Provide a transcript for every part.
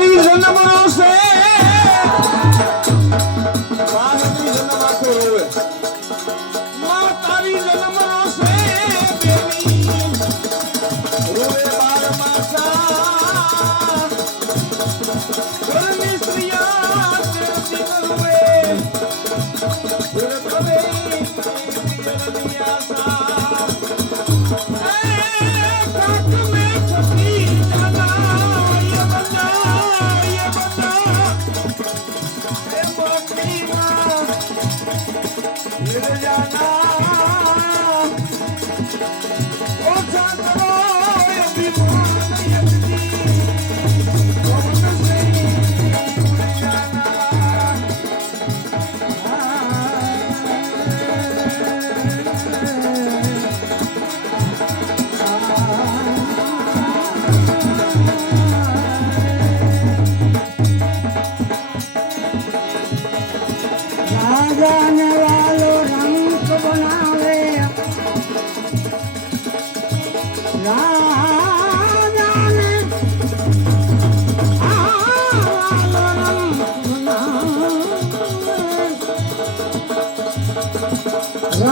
নবীর জন্য বড় Hossain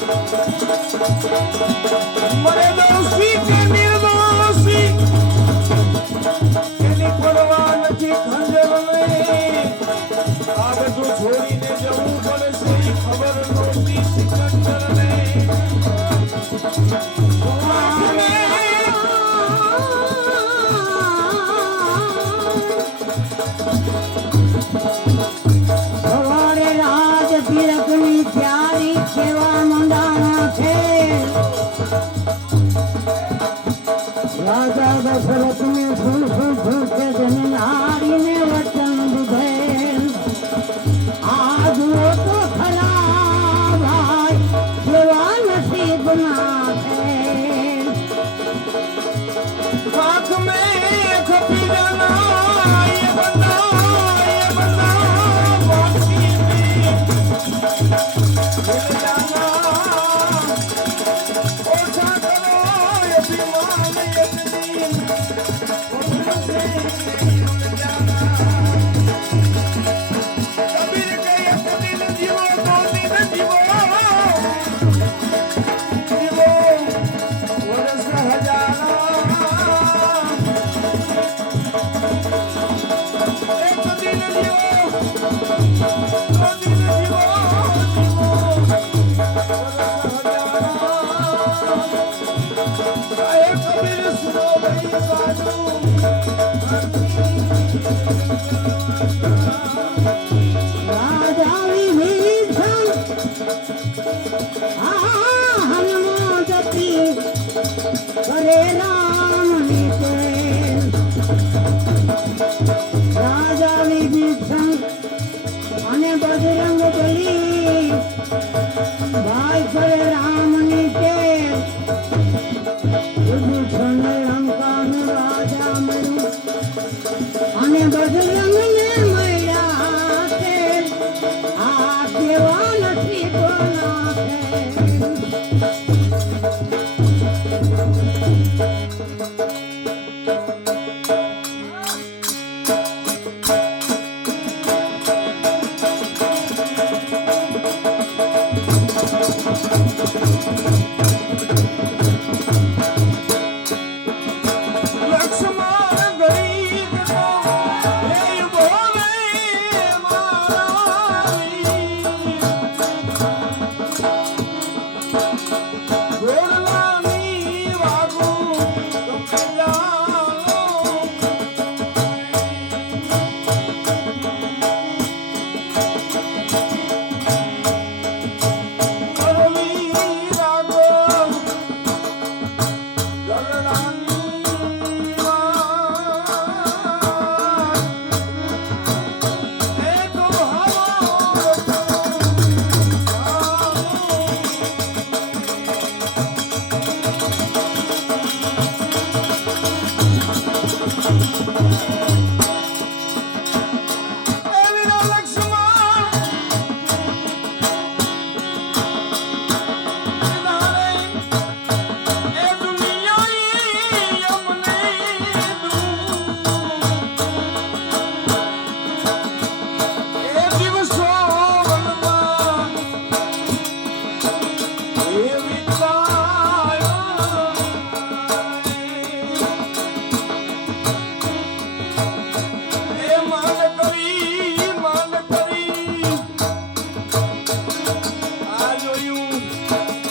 What are those people? અને બજરંગ બલી ભાઈ ફરે રામ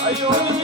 Ayol.